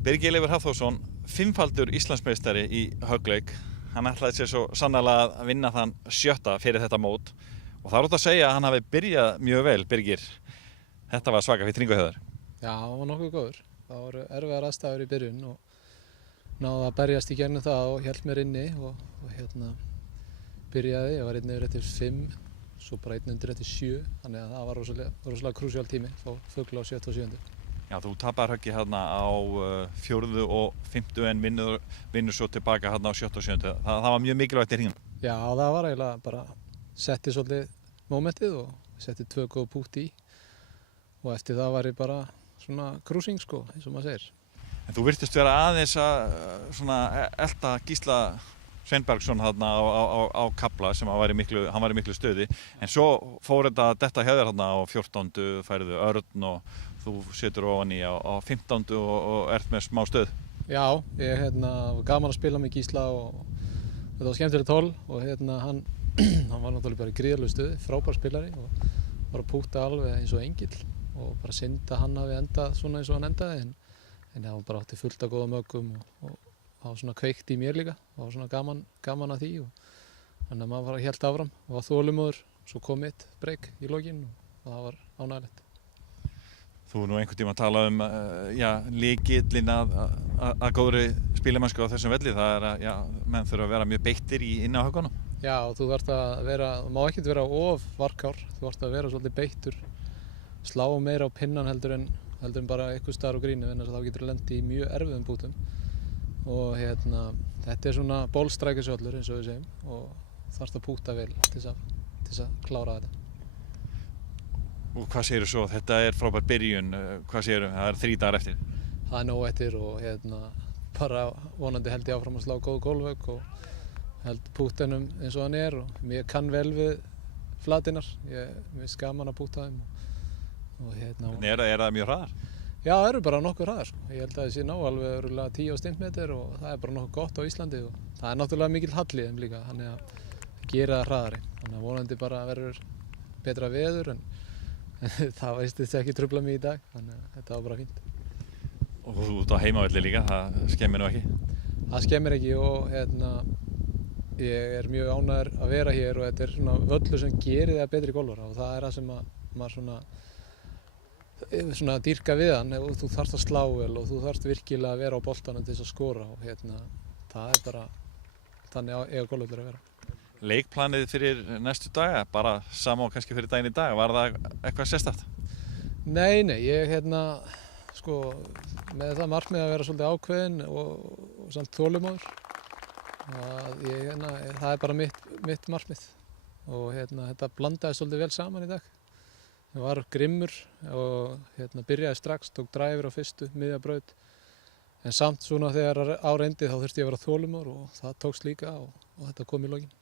Birgir Leifur Hafþórsson, fimmfaldur Íslandsmeistari í höggleik. Hann ætlaði sér svo sannarlega að vinna þann 7. fyrir þetta mót og það er ótt að segja að hann hafi byrjað mjög vel, Birgir. Þetta var svaka fyrir þér. Já, hann var nokkuð góður. Það voru erfiðar aðstæður í byrjun og náði að berjast í gegnum það og hélt mér inni og byrjaði. Ég var einn yfir eftir 5, svo bara einn undir eftir 7, þannig að það var rosalega krúsjál tími, fá fugla á 7. og 7. Já, þú tapar höggi hérna á 4. og 5. en vinnur svo tilbaka hérna á 7. og 7. Það var mjög mikilvægt í hringnum. Já, það var eiginlega bara setti svolítið mómentið og setti 2 góð pútt í og eftir það var ég bara svona cruising sko, eins og maður segir. En þú virtist vera aðeins að svona elta Gísla Sveinbergsson þarna á kafla sem hann var í miklu stuði, en svo fór þetta detta hjá þér þarna á 14. færðu Örn og þú setur ofan í á 15. og ert með smá stöð. Já, ég var gaman að spila með Gísla og þetta var skemmtilegt hol og hann var náttúrulega bara í gríðarlegu stuði, frábær spilari og var að púta alveg eins og engill og bara synd að hann hafi endað svona eins og hann endaði en það var bara átti fullt af góða mögum og það var svona kveikt í mér líka, það var svona gaman að því og þannig að maður var helt áfram og var þolinmóður, svo kom mitt break í lokin og það var ánægilegt. Þú nú einhvern tíma að tala lykillinn að góðri spilamennsku á þessum velli, það er að menn þurfa að vera mjög beittir inni á höggunum. Já, þú má ekkert vera of varkár, þú þarft að vera svolítið beittur, slá meira á pinnan heldur en bara einhvers staðar á grínu, en þá getur þú lent í mjög erfiðum bútum. Og þetta er svona bólstrækjusvöllur eins og við segjum og þarfst að púta vel til þess að klára þetta. Og hvað segirðu svo? Þetta er frábær byrjun, hvað segirðu? Það er 3 dagar eftir. Það er nóg eftir og bara vonandi held ég áfram að slá góð gólfhögg og held púttinum eins og hann er og mér kann vel við flatinnar, mér finnst gaman að púta þeim og Er það mjög hraðar? Já, það eru bara nokkuð hraðar sko. Ég held að það sé ná alveg örugglega 10 stimpmeter og það er bara nokkuð gott á Íslandi og það er náttúrulega mikill halli þeim líka, þannig að gera það hraðari. Þannig að vonandi bara verður betra veður en það veist þetta ekki trufla mig í dag, þannig að þetta var bara fínt. Og þú ert á heimavelli líka, það skemmir nú ekki? Það skemmir ekki og ég er mjög ánægður að vera hér og þetta er svona völlur sem gerir það betri golfara og það er það sem maður svona dýrka við hann og þú þarft að slá vel og þú þarft virkilega að vera á boltanum til þess að skora og það er bara þannig eiga golfvöllur að vera. Leikplanið fyrir næstu daga, bara sama og kannski fyrir daginn í dag, var það eitthvað sérstakt? Nei, ég með það markmið að vera svolítið ákveðinn og samt þolinmóður það er bara mitt markmið og þetta blandaði svolítið vel saman í dag. Ég var grimmur og byrjaði strax, tók driver á fyrstu, miðja braut. En samt svona þegar á reyndi þá þurfti ég að vera þolinmóður og það tókst líka og þetta kom í lokin.